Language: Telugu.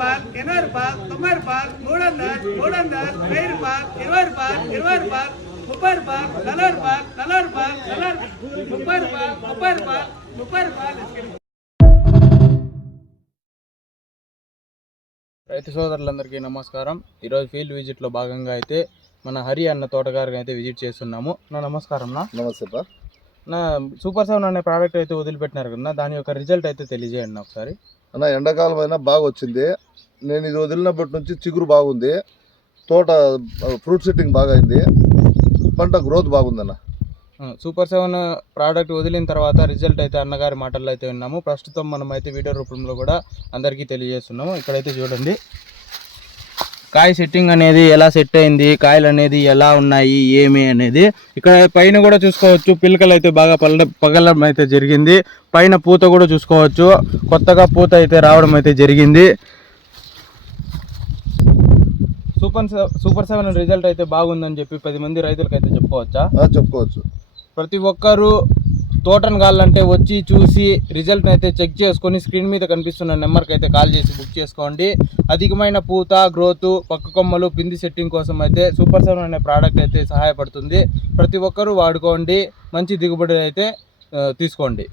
రూపాయలు 80 రూపాయలు 90 రూపాయలు 300 1000 రూపాయలు 20 రూపాయలు 30 రూపాయలు 40 రూపాయలు 30 రూపాయలు 30 రూపాయలు. రైతు సోదరులందరికీ నమస్కారం. ఈరోజు ఫీల్డ్ విజిట్లో భాగంగా అయితే మన హరి అన్న తోటగారికి అయితే విజిట్ చేస్తున్నాము. నమస్కారం నా. నమస్తే సార్. నా సూపర్ 7 అనే ప్రోడక్ట్ అయితే వదిలిపెట్టినారు కదా, దాని యొక్క రిజల్ట్ అయితే తెలియజేయండి ఒకసారి. అన్న ఎండాకాలం అయినా బాగా వచ్చింది. నేను ఇది వదిలినప్పటి నుంచి చిగురు బాగుంది, తోట ఫ్రూట్ సెట్టింగ్ బాగా అయింది, పంట గ్రోత్ బాగుందన్న. సూపర్ 7 ప్రోడక్ట్ వదిలిన తర్వాత రిజల్ట్ అయితే అన్నగారి మాటల్లో అయితే విన్నాము. ప్రస్తుతం మనం అయితే వీడియో రూపంలో కూడా అందరికీ తెలియజేస్తున్నాము. ఇక్కడైతే చూడండి, కాయ సెట్టింగ్ అనేది ఎలా సెట్ అయింది, కాయలు అనేది ఎలా ఉన్నాయి ఏమి అనేది. ఇక్కడ పైన కూడా చూసుకోవచ్చు, పిలకలు అయితే బాగా పగలడం అయితే జరిగింది. పైన పూత కూడా చూసుకోవచ్చు, కొత్తగా పూత అయితే రావడం అయితే జరిగింది. సూపర్ 7 రిజల్ట్ అయితే బాగుందని చెప్పి 10 మంది రైతులకు అయితే చెప్పుకోవచ్చా? చెప్పుకోవచ్చు. ప్రతి ఒక్కరూ తోటను కావాలంటే వచ్చి చూసి రిజల్ట్ అయితే చెక్ చేసుకొని స్క్రీన్ మీద కనిపిస్తున్న నెంబర్కి అయితే కాల్ చేసి బుక్ చేసుకోండి. అధికమైన పూత, గ్రోత్, పక్క కొమ్మలు, పిండి సెట్టింగ్ కోసం అయితే సూపర్ 7 అనే ప్రోడక్ట్ అయితే సహాయపడుతుంది. ప్రతి ఒక్కరూ వాడుకోండి, మంచి దిగుబడి అయితే తీసుకోండి.